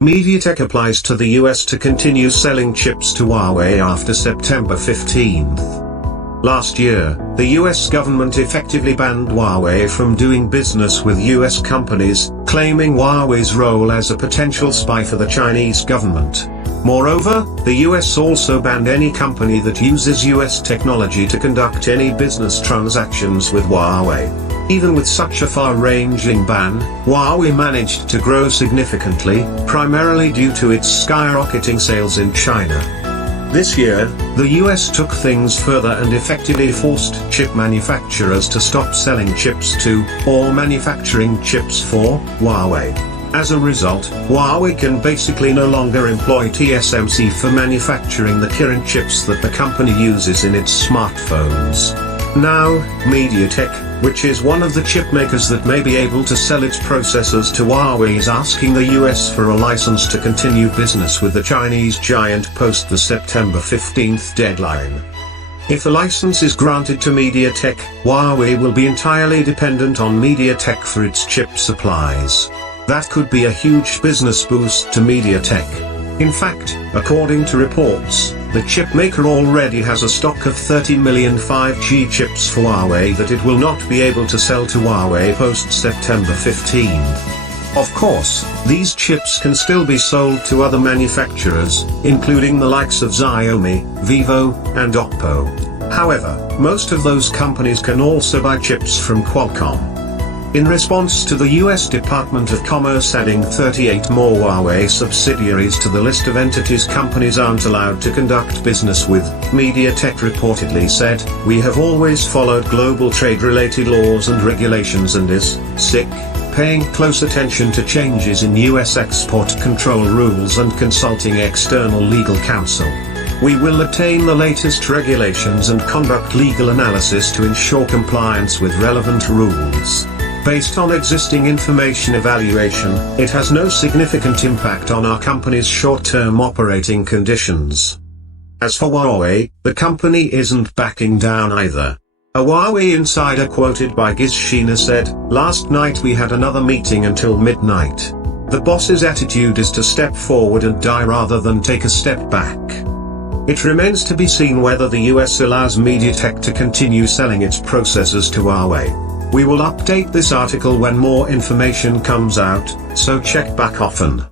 MediaTek applies to the US to continue selling chips to Huawei after September 15th. Last year, the US government effectively banned Huawei from doing business with US companies, claiming Huawei's role as a potential spy for the Chinese government. Moreover, the US also banned any company that uses US technology to conduct any business transactions with Huawei. Even with such a far-ranging ban, Huawei managed to grow significantly, primarily due to its skyrocketing sales in China. This year, the US took things further and effectively forced chip manufacturers to stop selling chips to, or manufacturing chips for, Huawei. As a result, Huawei can basically no longer employ TSMC for manufacturing the current chips that the company uses in its smartphones. Now, MediaTek, which is one of the chip makers that may be able to sell its processors to Huawei, is asking the US for a license to continue business with the Chinese giant post the September 15th deadline. If a license is granted to MediaTek, Huawei will be entirely dependent on MediaTek for its chip supplies. That could be a huge business boost to MediaTek. In fact, according to reports, the chip maker already has a stock of 30 million 5G chips for Huawei that it will not be able to sell to Huawei post-September 15. Of course, these chips can still be sold to other manufacturers, including the likes of Xiaomi, Vivo, and Oppo. However, most of those companies can also buy chips from Qualcomm. In response to the US Department of Commerce adding 38 more Huawei subsidiaries to the list of entities companies aren't allowed to conduct business with, MediaTek reportedly said, "We have always followed global trade-related laws and regulations and is, paying close attention to changes in US export control rules and consulting external legal counsel. We will obtain the latest regulations and conduct legal analysis to ensure compliance with relevant rules. Based on existing information evaluation, it has no significant impact on our company's short-term operating conditions." As for Huawei, the company isn't backing down either. A Huawei insider quoted by Gizshina said, "Last night we had another meeting until midnight. The boss's attitude is to step forward and die rather than take a step back." It remains to be seen whether the US allows MediaTek to continue selling its processors to Huawei. We will update this article when more information comes out, so check back often.